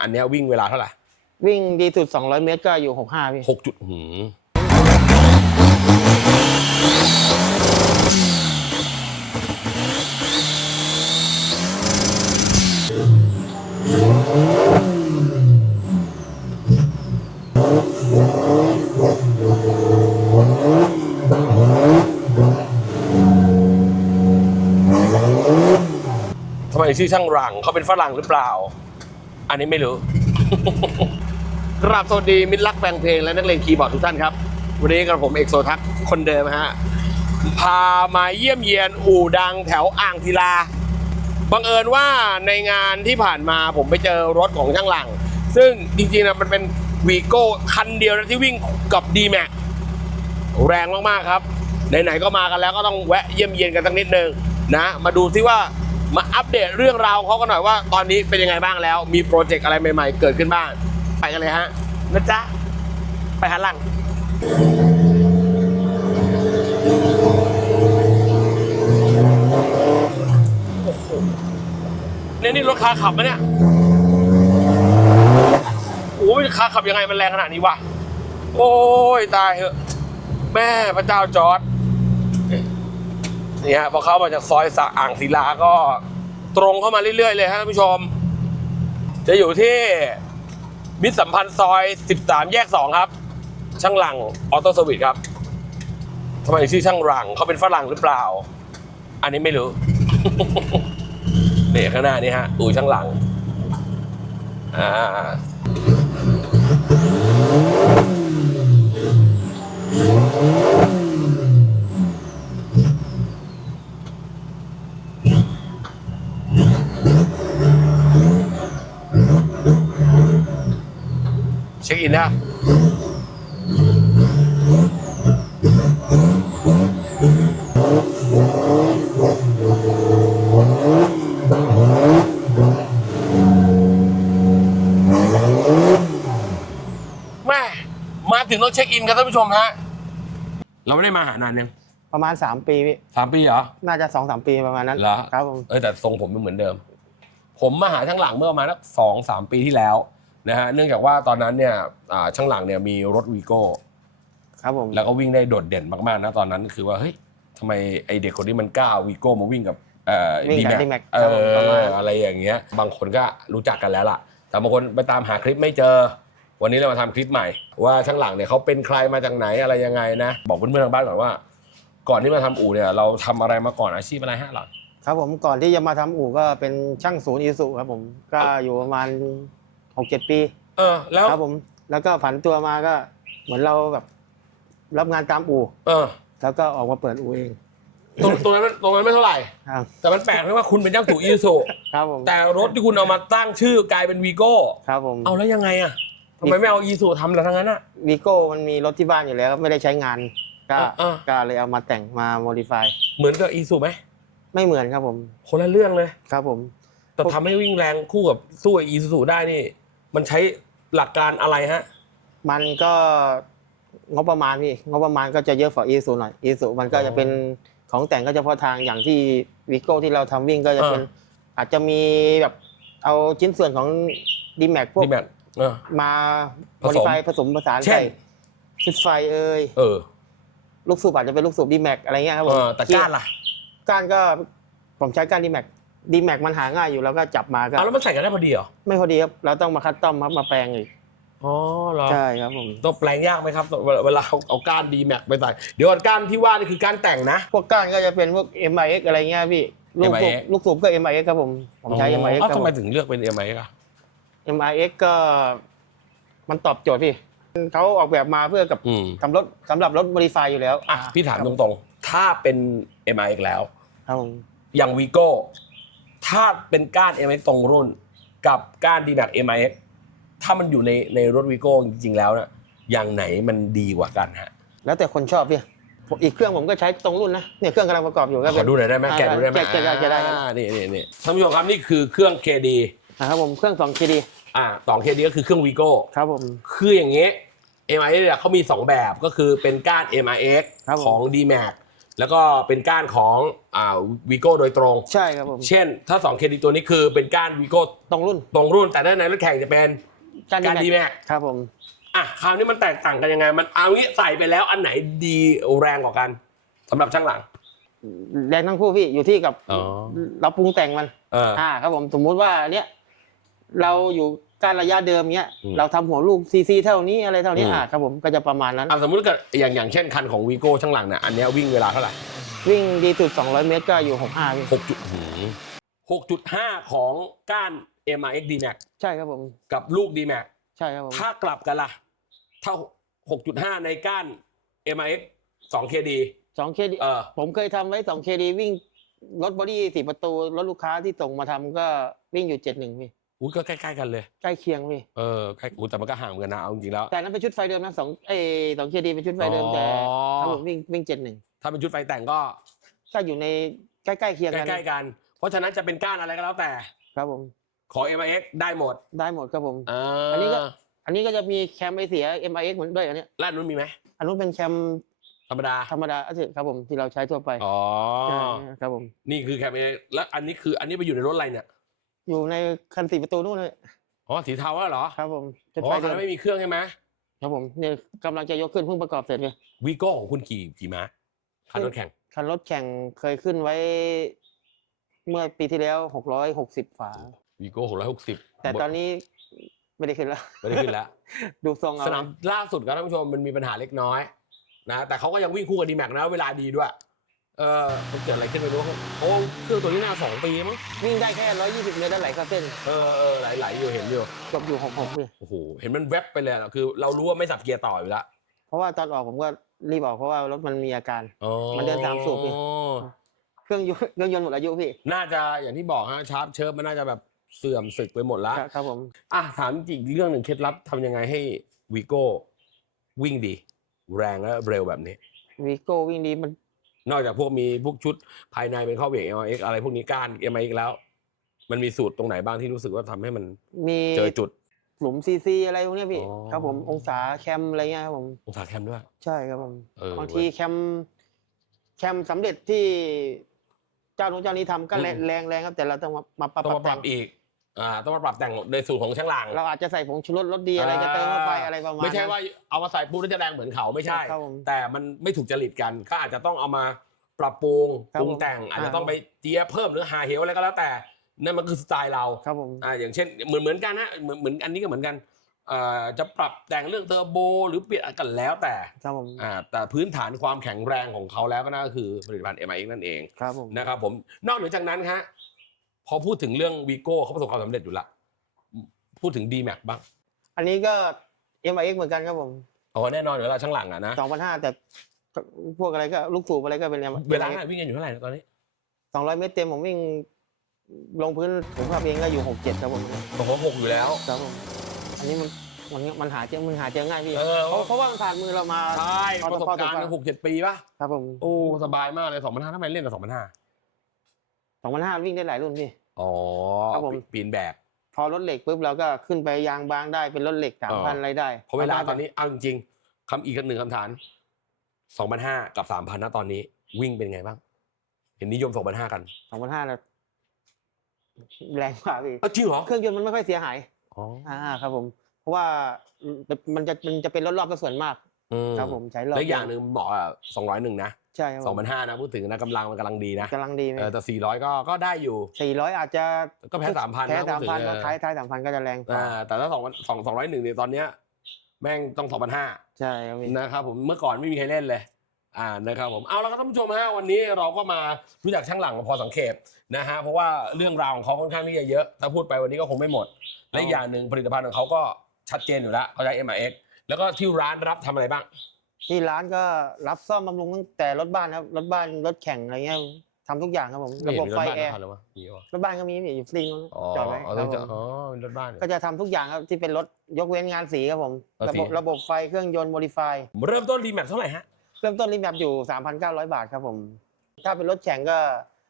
อันเนี้ยวิ่งเวลาเท่าไหร่วิ่งดีสุด 200 เมตรก็อยู่ 65 พี่ หกจุดหืมทำไมชื่อช่างหลังเขาเป็นฝรั่งหรือเปล่า อันนี้ไม่รู้ กราบสวัสดีมิตรรักแฟนเพลงและนักเลงคีย์บอร์ดทุกท่านครับ วันนี้กระผมเอกโซทักคนเดิมฮะ พามาเยี่ยมเยียนอู่ดังแถวอ่างศิลา บังเอิญว่าในงานที่ผ่านมาผมไปเจอรถของช่างหลัง ซึ่งจริงๆนะมันเป็นวีโก้คันเดียวนะที่วิ่งกับ d m a x แรงมากๆครับ ไหนๆก็มากันแล้วก็ต้องแวะเยี่ยมเยียนกันสักนิดนึงนะ มาดูซิว่า มาอัปเดตเรื่องราวของเขากันหน่อยว่า ตอนนี้เป็นยังไงบ้างแล้ว มีโปรเจกต์อะไรใหม่ ๆ เกิดขึ้นบ้าง ไปกันเลยฮะนะจ๊ะ ไปหันหลังเนี่ยนี่รถคาขับมะเนี่ยโอ้ยคาขับยังไงมันแรงขนาดนี้วะ โอ้ยตายเหอะ แม่พระเจ้าจอร์ดนี่ฮะพอเข้ามาจากซอยสะอ่างศิลาก็ ตรงเข้ามาเรื่อยๆเลยฮะท่านผู้ชม จะอยู่ที่มิตรสัมพันธ์ซอย 13 แยก 2 ครับ ช่างหลังออโต้สวิตครับทำไมชื่อช่างหลังเขาเป็นฝรั่งหรือเปล่า อันนี้ไม่รู้เนี่ข้างหน้านี่ฮะอู่ช่างหลังอ่าเอินนะแม่มาถึงต้องเช็คอินครับท่านผู้ชมฮะ เราไม่ได้มาหานานยังประมาณ 3 ปีพี่สามปีเหรอ น่าจะ2-3ปีประมาณนั้นเหรอ ครับผม เออแต่ทรงผมเป็นเหมือนเดิม ผมมาหาช่างหลังเมื่อประมาณสักสองสามปีที่แล้ว นะฮะเนื่องจากว่าตอนนั้นเนี่ยอ่าช่างหลังเนี่ยมีรถวีโก้ครับผมแล้วก็วิ่งได้โดดเด่นมากๆนะตอนนั้นคือว่าเฮ้ยทำไมไอเด็กคนนี้มันกล้าเอาวีโก้มาวิ่งกับเอ่อวิ่งกับ D-Max D-Max เอครับผมประมาณออะไรอย่างเงี้ย บางคนก็รู้จักกันแล้วล่ะ แต่บางคนไปตามหาคลิปไม่เจอ วันนี้เรามาทำคลิปใหม่ ว่าช่างหลังเนี่ยเขาเป็นใครมาจากไหนอะไรยังไงนะ บอกเพื่อนๆทางบ้านก่อนว่า ก่อนที่มาทำอู่เนี่ย เราทำอะไรมาก่อนอาชีพอะไรฮะหลังครับผมก่อนที่จะมาทำอู่ก็เป็นช่างศูนย์อีสุครับผมก็อยู่ประมาณ 6-7ปี เออ แล้ว ครับผม แล้วก็ผันตัวมาก็เหมือนเราแบบรับงานตามอู่ เออแล้วก็ออกมาเปิดอู่เอง ตรงตรงนั้นมันตรงนั้นไม่เท่าไหร่ ครับ แต่มันแปลกที่ว่าคุณเป็นเจ้าสู่อีซูครับผม แต่รถที่คุณเอามาตั้งชื่อกลายเป็นวีโก้ ครับผม เอาแล้วยังไงอะทำไมไม่เอาอีซูทำแล้วทั้งนั้นอะวีโก้มันมีรถที่บ้านอยู่แล้ว ไม่ได้ใช้งาน ก็อ่าอ่า ก็เลยเอามาแต่งมาโมดิฟาย เหมือนกับอีซูไหมไม่เหมือนครับผม คนละเรื่องเลย ครับผม แต่ทำให้วิ่งแรงคู่กับสู้อีซูซูได้นี่ มันใช้หลักการอะไรฮะ มันก็งบประมาณพี่งบประมาณก็จะเยอะกว่าอีสุหน่อยอีสุมันก็จะเป็นของแต่งก็เฉพาะทางอย่างที่วิโก้ที่เราทำวิ่งก็จะเป็นอ่อาจจะมีแบบเอาชิ้นส่วนของดีแม็กพวกดีแมทเออ มาผโมสมดิฟายผสมผสานเช่นใส่ชุดไฟเอ่ยเออลูกสูบอาจจะเป็นลูกสูบดีแม็กอะไรเงี้ยครับผเอมอแต่ก้านล่ะ ก้านก็ผมใช้ก้านดีแม็ก ดีแม็กมันหาง่ายอยู่แล้วก็จับมาก็เอาแล้วมันใส่กันได้พอดีเหรอไม่พอดีครับเราต้องมาคัดต้อมครับมาแปลงอีกอ๋อเหรอใช่ครับผมต้องแปลงยากไหมครับ เวลาเวลาเอาเอาก้านดีแม็กไปใส่เดี๋ยวก่อนก้านที่ว่านี่คือก้านแต่งนะ พวกก้านก็จะเป็นพวก MIX อะไรเงี้ยพี่ลูกสูบ MIX ลูกสูบก็ MIX ครับผมผมใช้ MIX อ๋อครับทำผไมม ถึงเลือกเป็นเอ็มไออะ MIX ก็มันตอบโจทย์พี่เขาออกแบบมาเพื่อกับอืมสำรถสำหรับรถ modify อยู่แล้วอะพี่ถามตรงๆ ถ้าเป็น m i x แล้ว ครับผมอย่างวีโก้ ถ้าเป็นก้าน m i x ตรงรุ่น กับก้าน d m a x m i x ถ้ามันอยู่ในในรถวีโก้จริงๆแล้วเนี่ยอย่างไหนมันดีกว่ากันฮะแล้วแต่คนชอบพี่ผมอีกเครื่องผมก็ใช้ตรงรุ่นนะเนี่ยเครื่องกำลังประกอบอยู่ก็ขเป็อน ดูหน่อยได้ไหมอ่าแกะดูได้ไหมแกะแกะได้แกะได้ครับ อ่านี่นี่นี่ท่านผู้ชมครับนี่คือเครื่อง KD นะครับผมเครื่อง2 KD อ่าสอง KD ก็คือเครื่องวีโก้ครับผม คืออย่างเงี้ย MIX เนี่ยเขามี 2 แบบก็คือเป็นก้าน MIX ครับผม ของ d m a x แล้วก็เป็นก้านของอ่าวีโก้โดยตรง ใช่ครับผม เช่น ถ้า2เครดิตตัวนี้คือเป็นก้านวีโก้ตรงรุ่นตรงรุ่น แต่ถ้าในรถแข่งจะเป็นการดีแม็กครับผมอะคราวนี้มันแตกต่างกันยังไง มันเอางี้ใส่ไปแล้วอันไหนดีแรงกว่ากันสำหรับช่างหลัง แรงทั้งคู่พี่อยู่ที่กับอ๋อ เราปรุงแต่งมัน เออ อ่าครับผมสมมุติว่าเนี้ยเราอยู่ การระยะเดิมเนี้ยอืม เราทำหัวลูกซีซีเท่านี้อะไรเท่านี้อืมอ่าครับผมก็จะประมาณนั้น อะสมมติเกิดอย่างอย่างเช่นคันของวีโก้ช่างหลังเนี่ยอันเนี้ยวิ่งเวลาเท่าไหร่วิ่งดีสุด 200 เมตรก็อยู่65พี่หกจุดหกจุดห้าของก้าน MRX D Max ใช่ครับผม กับลูก D Max ใช่ครับผมถ้ากลับกันล่ะเท่าหกจุดห้าในก้าน MRX 2 KD 2 KD เออ ผมเคยทำไว้2 KD วิ่งรถบอดี้สี่ประตูรถลูกค้าที่ส่งมาทำก็วิ่งอยู่71พี่ อุ้ยก็ใกล้ๆกันเลย ใกล้เคียงพี่เออใกล้อุ้ยแต่มันก็ห่างเหมือนกันนะเอาจริงๆแล้ว แต่นั้นเป็นชุดไฟเดิมนะสองเอสองเคดีเป็นชุดไฟเดิมแต่อ๋อครับผมวิ่งวิ่งเจ็ดหนึ่งถ้าเป็นชุดไฟแต่งก็ก็อยู่ในใกล้ๆเคียงกันใกล้ๆกัน เพราะฉะนั้นจะเป็นก้านอะไรก็แล้วแต่ ครับผมของ MRX ได้หมดได้หมดครับผม อ่าอันนี้ก็ อันนี้ก็จะมีแคมไอเสีย MIX เหมือนด้วยอันเนี้ยแล้วอันนู้นมีไหมอันนู้นเป็นแคมธรรมดาธรรมดาอะสิครับผมที่เราใช้ทั่วไปอ๋อ ใช่ครับผม นี่คือแคมเปญแล้วอันนี้คืออันนี้ไปอยู่ในรถอะไรเนี่ย อยู่ในคันสี่ประตูนู่นเลยอ๋อสีเทาแล้วเหรอครับผมชุดอ๋อไฟคันเดิมนั้นไม่มีเครื่องใช่ไหมครับผมเนี่ยกำลังจะยกขึ้นเพิ่งประกอบเสร็จเลยวีโก้ของคุณกี่กี่ม้าคันรถแข่งคันรถแข่งเคยขึ้นไว้ เมื่อปีที่แล้วหกร้อยหกสิบฝา วีโก้หกร้อยหกสิบแต่ตอนนี้ไม่ได้ขึ้นแล้ว ไม่ได้ขึ้นแล้ว ดูทรงเอาสนามล่าสุดครับท่านผู้ชมมันมีปัญหาเล็กน้อยนะแต่เขาก็ยังวิ่งคู่กับดีแม็กนะเวลาดีด้วย เออมันเกิดอะไรขึ้นไม่รู้เพราะว่าเครื่องตัวนี้น่าสองปีมั้งวิ่งได้แค่ร้อยยี่สิบเมตรแล้วไหลเข้าเส้นเออเออไหลๆอยู่เห็นอยู่จบอยู่หกหกพี่โอ้โหเห็นมันแวบไปเลยอะคือ เรารู้ว่าไม่สับเกียร์ต่ออยู่แล้วเพราะว่าตอนออกผมก็รีบออกเพราะว่ารถมันมีอาการ อ๋อมันเดินตามสูบนี่ เครื่องยนต์เครื่องยนต์หมดอายุพี่น่าจะอย่างที่บอกฮะชาร์ปเชิร์ฟมันน่าจะแบบเสื่อมสึกไปหมดแล้วครับครับผม อะถามจริงเรื่องหนึ่งเคล็ดลับทำยังไงให้วีโก้วิ่งดี แรงและเร็วแบบนี้ วีโก้วิ่งดีมัน นอกจากพวกมีพวกชุดภายในเป็นข้อเบรก LX อะไรพวกนี้ก้าน MX แล้ว มันมีสูตรตรงไหนบ้างที่รู้สึกว่าทำให้มันมีเจอจุด หลุมซีซีอะไรพวกเนี้ยพี่ อ๋อ ครับผมองศาแคมอะไรเงี้ยครับผม องศาแคมด้วย ใช่ครับผมเออบางทีแคมแคมสำเร็จที่เจ้าโน้นเจ้านี้ทำก็แรงอืม แรงแรงครับ แต่เราต้องมามาปรับต้องมาปรับแต่งอีก อ่าต้องมาปรับแต่งในสูตรของช่างหลังเราอาจจะใส่ผงชูรสรสดีอะไรจะเติมเข้าไปอะไรประมาณไม่ใช่นั้นว่าเอามาใส่ปุ๊บแล้วจะแรงเหมือนเขาไม่ใช่ครับผมแต่มันไม่ถูกจริตกันก็อาจจะต้องเอามาปรับปรุงครับปรุงแต่งผมอาจจะอ่าต้องไปเจียเพิ่มหรือหาเหวอะไรก็แล้วแต่นั่นมันคือสไตล์เราครับผมอ่าอย่างเช่นเหมือนเหมือนกันนะเหมือนเหมือนอันนี้ก็เหมือนกันอ่าจะปรับแต่งเรื่องเทอร์โบหรือเปลี่ยนอะไรกันแล้วแต่ครับผมอ่าแต่พื้นฐานความแข็งแรงของเขาแล้วก็น่าก็คือผลิตภัณฑ์ MIX นั่นเองครับผมนะครับผมนอกเหนือจากนั้นฮะ พอพูดถึงเรื่องวีโก้เขาประสบความสำเร็จอยู่ละพูดถึง D Max บ้างอันนี้ก็ MIX เหมือนกันครับผมอ๋อแน่นอนอยู่แล้วช่างหลังอะนะ2,500แต่พวกอะไรก็ลูกสูบอะไรก็เป็น MIX เวลาวิ่งกันอยู่เท่าไหร่นะตอนนี้200เมตรเต็มผมวิ่งลงพื้นผมขับเองก็อยู่67ครับผมผมว่าหกอยู่แล้ว ครับผมอันนี้มันมันมันหาเจอมันหาเจอง่ายพี่เออ เพราะเพราะว่ามันผ่านมือเรามา ใช่พอประสบพอการณ์พอหกเจ็ดปีป่ะครับผมโอ้สบายมากเลยสองพันห้าทำไมเล่นกับสองพันห้า2,500วิ่งได้หลายรุ่นพี่ อ๋อครับผม ปีนแบก พอรถเหล็กปุ๊บเราก็ขึ้นไปยางบางได้เป็นรถเหล็กสามพันอะไรได้เพราะเวลาตอนนี้เอาจริงๆคำอีกหนึ่งคำถามสองพันห้ากับสามพันนะตอนนี้ วิ่งเป็นไงบ้าง เห็นนิยมสองพันห้ากัน2,500แล้วแรงกว่าพี่ เอ้าจริงเหรอเครื่องยนต์มันไม่ค่อยเสียหาย อ๋อ อ่าครับผม เพราะว่ามันจะมันจะเป็นรถรอบก็ส่วนมากอืม ครับผมใช้รอบแล้วอย่างหนึ่งเหมาะสองร้อยหนึ่งนะใช่ครับสองพันห้านะพูดถึงนะกำลังมันกำลังดีนะกำลังดีไหมเออแต่สี่ร้อยก็ก็ได้อยู่สี่ร้อยอาจจะก็แพ้3,000นะแพ้พูสาดมถึงพันเออท้ายท้ายสามพันก็จะแรงกว่าอ่าแต่ถ้าสองสองสองร้อยหนึ่งเนี่ยตอนเนี้ยแม่งต้องสองพันห้าใช่ครับพี่นะครับผมเมื่อก่อนไม่มีใครเล่นเลยอ่านะครับผมเอาละครับท่านผู้ชมฮะวันนี้เราก็มารู้จักช่างหลังมาพอสังเขปนะฮะเพราะว่าเรื่องราวของเขาค่อนข้างที่จะเยอะถ้าพูดไปวันนี้ก็คงไม่หมดและอีกอย่างหนึ่งผลิตภัณฑ์ของเขาก็ชัดเจนอยู่แล้วเขาใช้ MIX แล้วก็ที่ร้านรับทำอะไรบ้าง ที่ร้านก็รับซ่อมบำรุงตั้งแต่รถบ้านครับรถบ้านรถแข่งอะไรเงี้ยทำทุกอย่างครับผมระบบไฟแอร์หรือวะมีวะรถบ้านก็มีพี่อยู่ฟรีนู้นอ๋อจอดไว้เอาคต้รัอบงผจะมอ๋อเป็นรถบ้าน ก็จะทำทุกอย่างครับที่เป็นรถยกเว้นงานสีครับผมเอาระสี บบระบบไฟเครื่องยนต์โมดิฟายเริ่มต้นรีแมปเท่าไหร่ฮะ เริ่มต้นรีแมปอยู่ 3,900 บาทครับผม ถ้าเป็นรถแข่งก็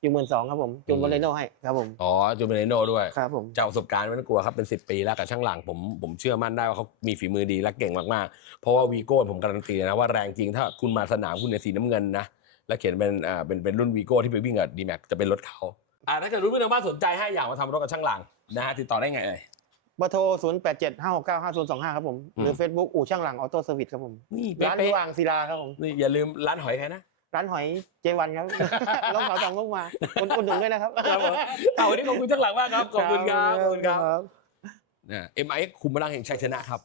อยู่หมื่นสองครับผมจูนบอลเลโนให้ครับผมอ๋อจูเบเนโนด้วย ครับผมจากประสบการณ์ไม่ต้องกลัวครับเป็น10ปีแล้วกับช่างหลังผมผมเชื่อมั่นได้ว่าเขามีฝีมือดีและเก่งมากๆ เพราะว่าวีโก้ผมการันตีนะว่าแรงจริงถ้าคุณมาสนามคุณในสีน้ำเงินนะแล้วเขียนเป็นอ่าเป็นเป็นรุ่นวีโก้ที่ไปวิ่งกับดีแม็กจะเป็นรถเขาอ่าถ้าเกิดรู้พี่ทางบ้านสนใจให้อยากมาทำรถกับช่างหลังนะฮะติดต่อได้ไงเอ่ยเบอร์โทร 0 8 7 5 6 9 5 0 2 5 ครับผม หรือ Facebook อู่ช่างหลังออโต้เซอร์วิสครับผม นี่ร้านเป๊ะวางศิลาครับผมๆนี่อย่าลืมร้านหอยใครนะ ร้านหอยเจวันครับลงเขาสองลูกมาคุณคุณถึงด้วยนะครับครับผมเอาวันนี้ขอบคุณช่างหลังมากครับขอบคุณครับขอบคุณครับครับนะ MIX คุมพลังแห่งชัยชนะครับ